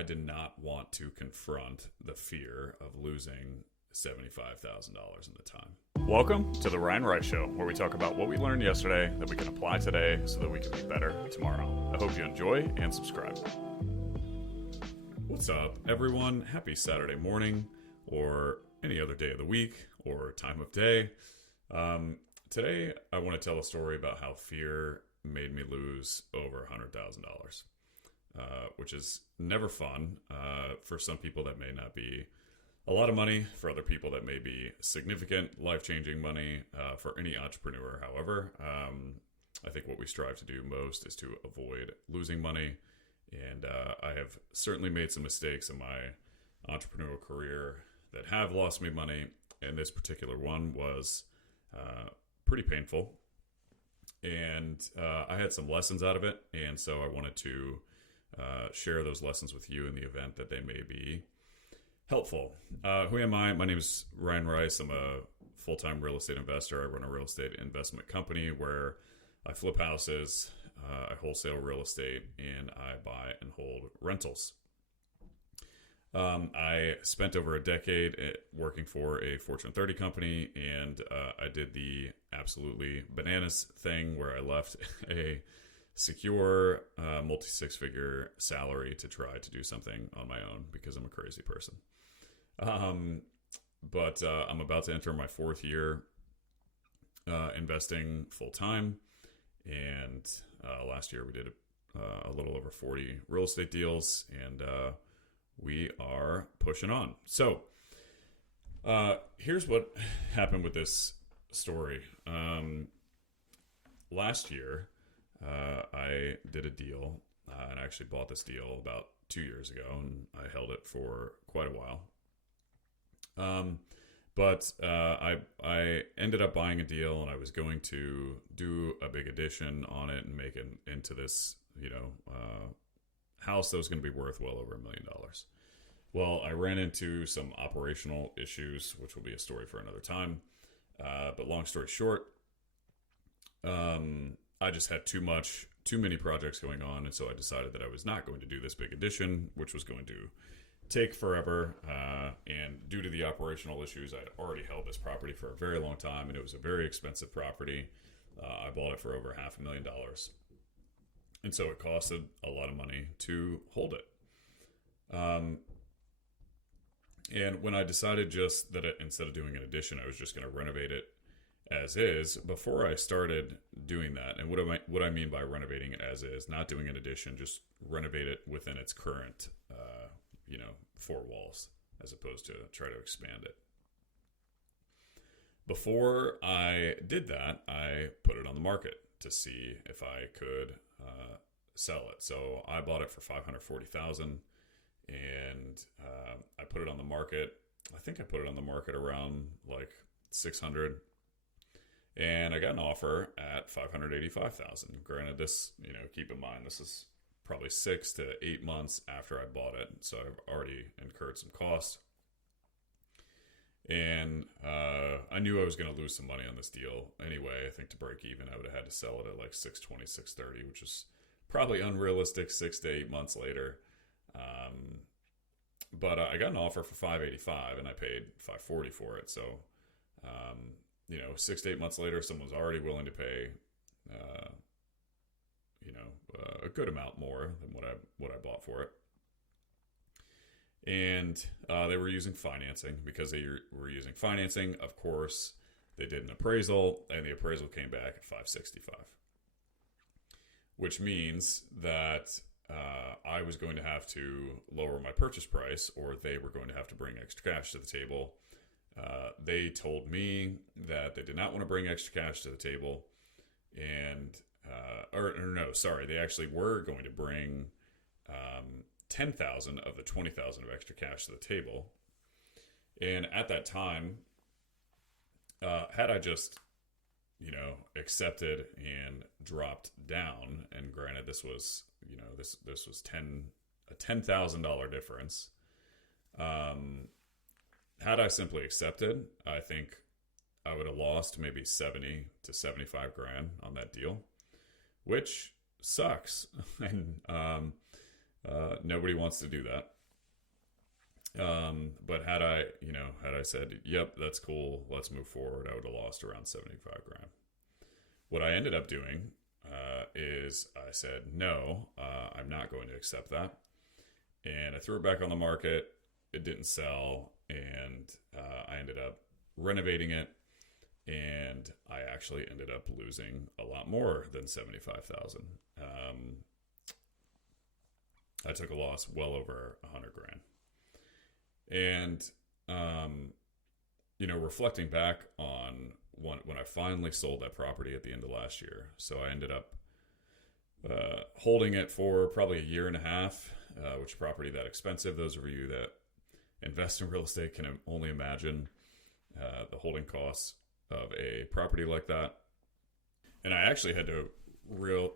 I did not want to confront the fear of losing $75,000 in the time. Welcome to the Ryan Rice Show, where we talk about what we learned yesterday that we can apply today so that we can be better tomorrow. I hope you enjoy and subscribe. What's up, everyone? Happy Saturday morning, or any other day of the week, or time of day. Today, I want to tell a story about how fear made me lose over $100,000, which is never fun. For some people, that may not be a lot of money. For other people, that may be significant, life-changing money. For any entrepreneur, however, I think what we strive to do most is to avoid losing money. And I have certainly made some mistakes in my entrepreneurial career that have lost me money. And this particular one was pretty painful. And I had some lessons out of it. And so I wanted to share those lessons with you in the event that they may be helpful. Who am I? My name is Ryan Rice. I'm a full-time real estate investor. I run a real estate investment company where I flip houses, I wholesale real estate, and I buy and hold rentals. I spent over a decade working for a Fortune 30 company, and I did the absolutely bananas thing where I left a secure multi-six-figure salary to try to do something on my own because I'm a crazy person. But I'm about to enter my fourth year investing full-time, and last year we did a little over 40 real estate deals, and we are pushing on. So here's what happened with this story. Last year, I did a deal, and I actually bought this deal about 2 years ago, and I held it for quite a while. But I ended up buying a deal, and I was going to do a big addition on it and make it into this, house that was going to be worth well over $1 million. Well, I ran into some operational issues, which will be a story for another time. But long story short, I just had too many projects going on, and so I decided that I was not going to do this big addition, which was going to take forever. And due to the operational issues, I had already held this property for a very long time, and it was a very expensive property. I bought it for over $500,000. And so it costed a lot of money to hold it. And when I decided just that instead of doing an addition, I was just going to renovate it as is, before I started doing that, and what I mean by renovating it as is, not doing an addition, just renovate it within its current, four walls, as opposed to try to expand it. Before I did that, I put it on the market to see if I could sell it. So I bought it for $540,000, and I put it on the market. I think I put it on the market around like $600,000, and I got an offer at $585,000. Granted, this, keep in mind, this is probably 6 to 8 months after I bought it, so I've already incurred some costs. And I knew I was going to lose some money on this deal anyway. I think to break even, I would have had to sell it at like $620, $630, which is probably unrealistic 6 to 8 months later. But I got an offer for $585, and I paid $540 for it. So, 6 to 8 months later, someone's already willing to pay, a good amount more than what I bought for it. And they were using financing. Because they were using financing, of course, they did an appraisal, and the appraisal came back at $565, which means that I was going to have to lower my purchase price, or they were going to have to bring extra cash to the table. They told me that they did not want to bring extra cash to the table, and they actually were going to bring $10,000 of the $20,000 of extra cash to the table. And at that time, had I just accepted and dropped down, and granted, this was this was a $10,000 difference. Had I simply accepted, I think I would have lost maybe 70 to 75 grand on that deal, which sucks. And Nobody wants to do that. But had I said, yep, that's cool, let's move forward, I would have lost around 75 grand. What I ended up doing is I said, no, I'm not going to accept that. And I threw it back on the market. It didn't sell. And I ended up renovating it. And I actually ended up losing a lot more than 75,000. I took a loss well over 100 grand. And, reflecting back on when I finally sold that property at the end of last year, so I ended up holding it for probably a year and a half, which property that expensive. Those of you that invest in real estate can only imagine the holding costs of a property like that. And I actually had to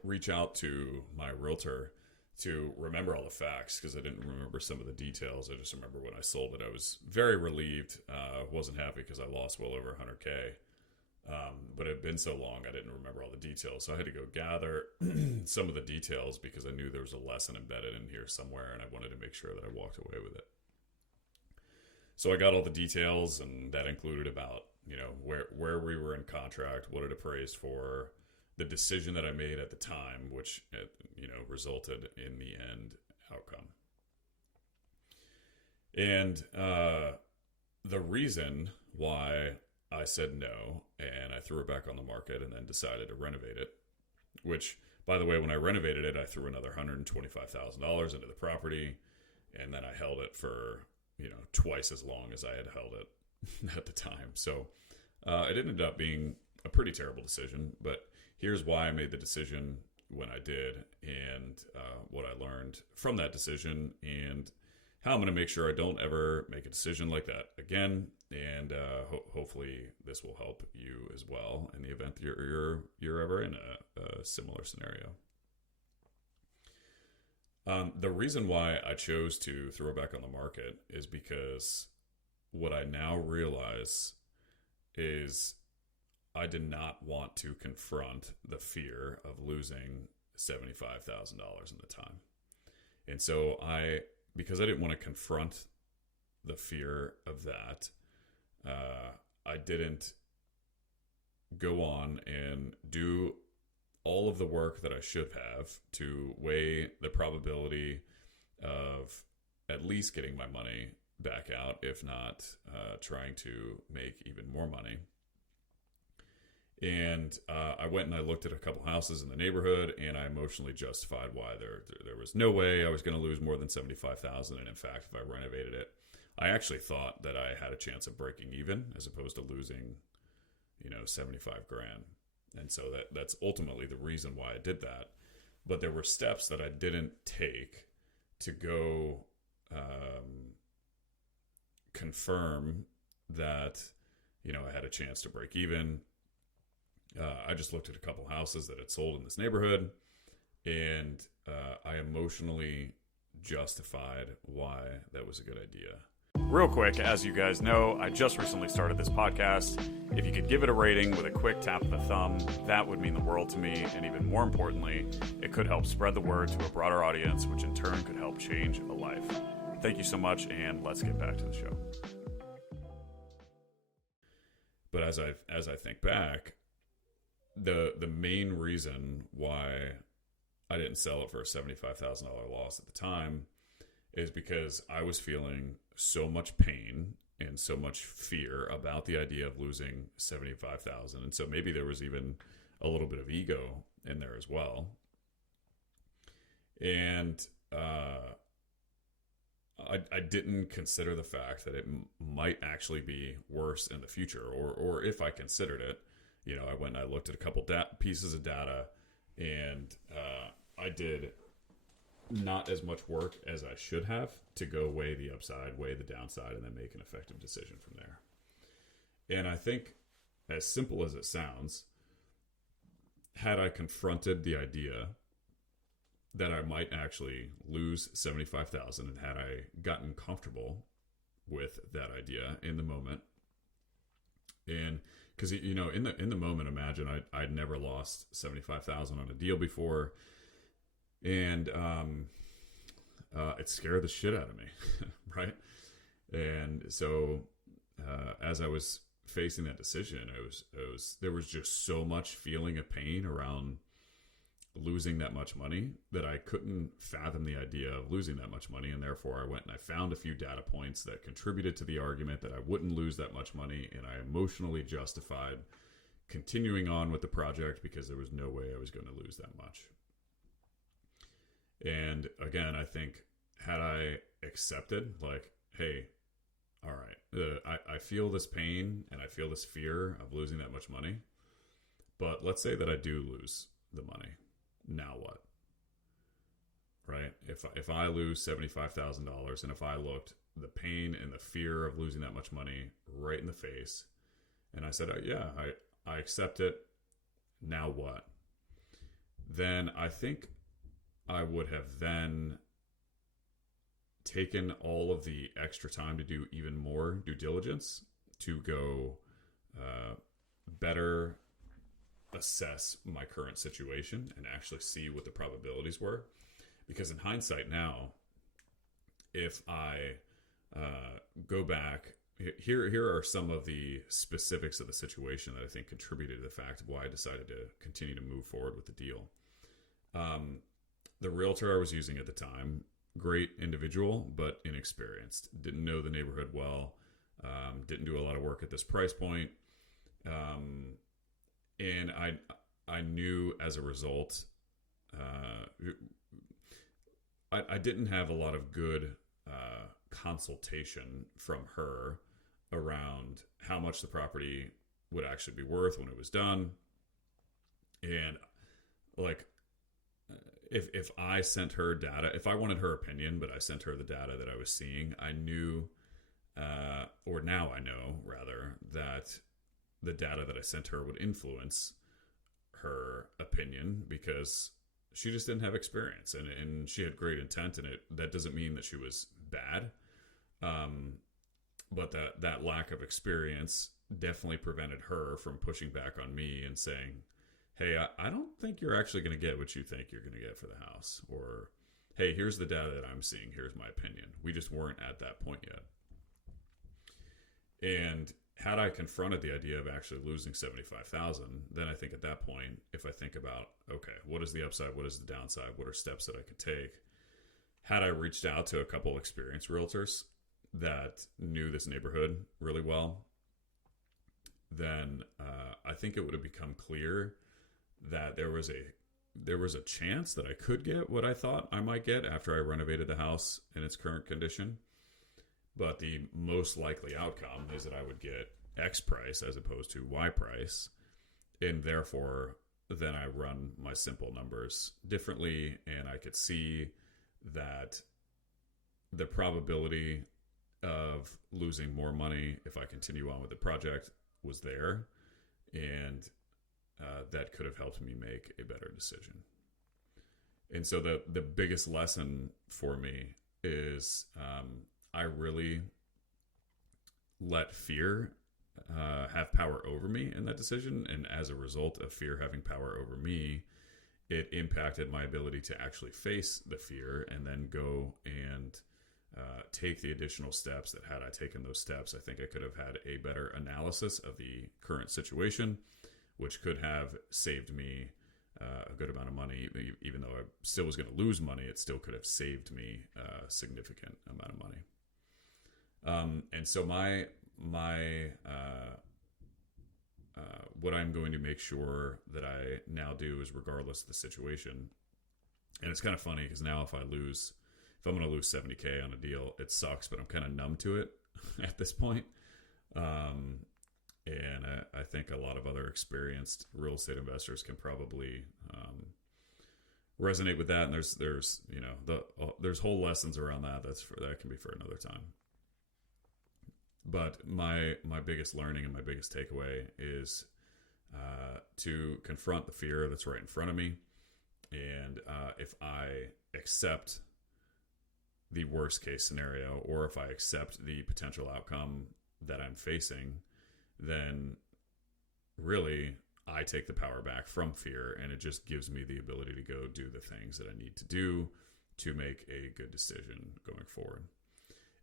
reach out to my realtor to remember all the facts because I didn't remember some of the details. I just remember when I sold it, I was very relieved. Wasn't happy because I lost well over 100K. But it had been so long, I didn't remember all the details. So I had to go gather some of the details because I knew there was a lesson embedded in here somewhere, and I wanted to make sure that I walked away with it. So I got all the details, and that included about, where we were in contract, what it appraised for, the decision that I made at the time, which, resulted in the end outcome. And the reason why I said no, and I threw it back on the market and then decided to renovate it, which, by the way, when I renovated it, I threw another $125,000 into the property, and then I held it for, twice as long as I had held it at the time. So it ended up being a pretty terrible decision, but here's why I made the decision when I did, and what I learned from that decision, and how I'm going to make sure I don't ever make a decision like that again. And hopefully this will help you as well in the event that you're ever in a similar scenario. The reason why I chose to throw it back on the market is because what I now realize is I did not want to confront the fear of losing $75,000 in the time. And so because I didn't want to confront the fear of that, I didn't go on and do all of the work that I should have to weigh the probability of at least getting my money back out, if not trying to make even more money. And I went and I looked at a couple houses in the neighborhood, and I emotionally justified why there was no way I was going to lose more than $75,000. And in fact, if I renovated it, I actually thought that I had a chance of breaking even as opposed to losing, 75 grand. And so that's ultimately the reason why I did that. But there were steps that I didn't take to go confirm that, I had a chance to break even. I just looked at a couple houses that had sold in this neighborhood, and I emotionally justified why that was a good idea. Real quick, as you guys know, I just recently started this podcast. If you could give it a rating with a quick tap of the thumb, that would mean the world to me. And even more importantly, it could help spread the word to a broader audience, which in turn could help change a life. Thank you so much, and let's get back to the show. But as I think back, the main reason why I didn't sell it for a $75,000 loss at the time is because I was feeling so much pain and so much fear about the idea of losing $75,000. And so maybe there was even a little bit of ego in there as well. And I didn't consider the fact that it might actually be worse in the future, or if I considered it, I went and I looked at a couple pieces of data, and I did not as much work as I should have to go weigh the upside, weigh the downside, and then make an effective decision from there. And I think, as simple as it sounds, had I confronted the idea that I might actually lose $75,000, and had I gotten comfortable with that idea in the moment, and because in the moment, imagine I'd never lost $75,000 on a deal before, and it scared the shit out of me, right? And so as I was facing that decision, there was just so much feeling of pain around losing that much money that I couldn't fathom the idea of losing that much money. And therefore I went and I found a few data points that contributed to the argument that I wouldn't lose that much money. And I emotionally justified continuing on with the project because there was no way I was going to lose that much. And again, I think had I accepted, like, hey, all right, I feel this pain and I feel this fear of losing that much money, but let's say that I do lose the money. Now what? Right? If I lose $75,000, and if I looked the pain and the fear of losing that much money right in the face, and I said, oh, yeah, I accept it. Now what? Then I think I would have then taken all of the extra time to do even more due diligence to go better assess my current situation and actually see what the probabilities were. Because in hindsight now, if I go back, here are some of the specifics of the situation that I think contributed to the fact of why I decided to continue to move forward with the deal. The realtor I was using at the time, great individual, but inexperienced. Didn't know the neighborhood well. Didn't do a lot of work at this price point. And I knew as a result, I didn't have a lot of good consultation from her around how much the property would actually be worth when it was done. And like, if I sent her data, if I wanted her opinion, but I sent her the data that I was seeing, I knew, or now I know rather, that the data that I sent her would influence her opinion because she just didn't have experience, and she had great intent in it. That doesn't mean that she was bad. But that lack of experience definitely prevented her from pushing back on me and saying, hey, I don't think you're actually going to get what you think you're going to get for the house. Or, hey, here's the data that I'm seeing. Here's my opinion. We just weren't at that point yet. And had I confronted the idea of actually losing $75,000, then I think at that point, if I think about, okay, what is the upside? What is the downside? What are steps that I could take? Had I reached out to a couple experienced realtors that knew this neighborhood really well, then I think it would have become clear that there was a chance that I could get what I thought I might get after I renovated the house in its current condition. But the most likely outcome is that I would get X price as opposed to Y price. And therefore, then I run my simple numbers differently, and I could see that the probability of losing more money if I continue on with the project was there. And that could have helped me make a better decision. And so the biggest lesson for me is I really let fear have power over me in that decision. And as a result of fear having power over me, it impacted my ability to actually face the fear and then go and take the additional steps that had I taken those steps, I think I could have had a better analysis of the current situation, which could have saved me a good amount of money. Even though I still was going to lose money, it still could have saved me a significant amount of money. And so my what I'm going to make sure that I now do is, regardless of the situation, and it's kind of funny because now if I'm going to lose $70K on a deal, it sucks, but I'm kind of numb to it at this point. And I think a lot of other experienced real estate investors can probably resonate with that. And there's whole lessons around that. That can be for another time. But my biggest learning and my biggest takeaway is to confront the fear that's right in front of me. And if I accept the worst case scenario, or if I accept the potential outcome that I'm facing, then really I take the power back from fear, and it just gives me the ability to go do the things that I need to do to make a good decision going forward.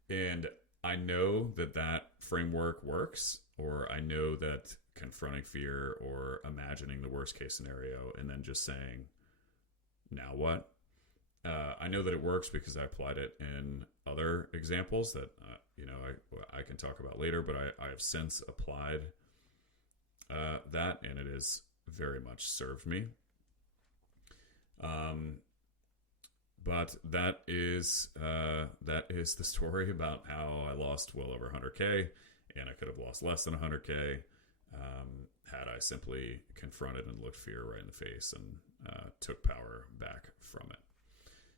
And I know that framework works, or I know that confronting fear or imagining the worst case scenario and then just saying, now what? I know that it works because I applied it in other examples that I can talk about later, but I have since applied that, and it has very much served me. But that is the story about how I lost well over 100K, and I could have lost less than 100K had I simply confronted and looked fear right in the face and took power back from it.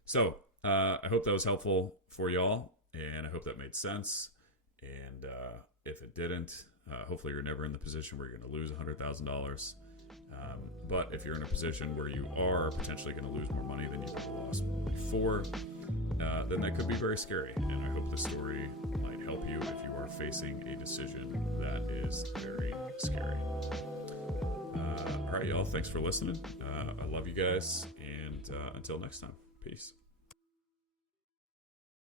So I hope that was helpful for y'all, and I hope that made sense. And if it didn't, hopefully you're never in the position where you're going to lose $100,000. But if you're in a position where you are potentially going to lose more money than you've ever lost before, then that could be very scary. And I hope this story might help you if you are facing a decision that is very scary. All right, y'all. Thanks for listening. I love you guys. And until next time, peace.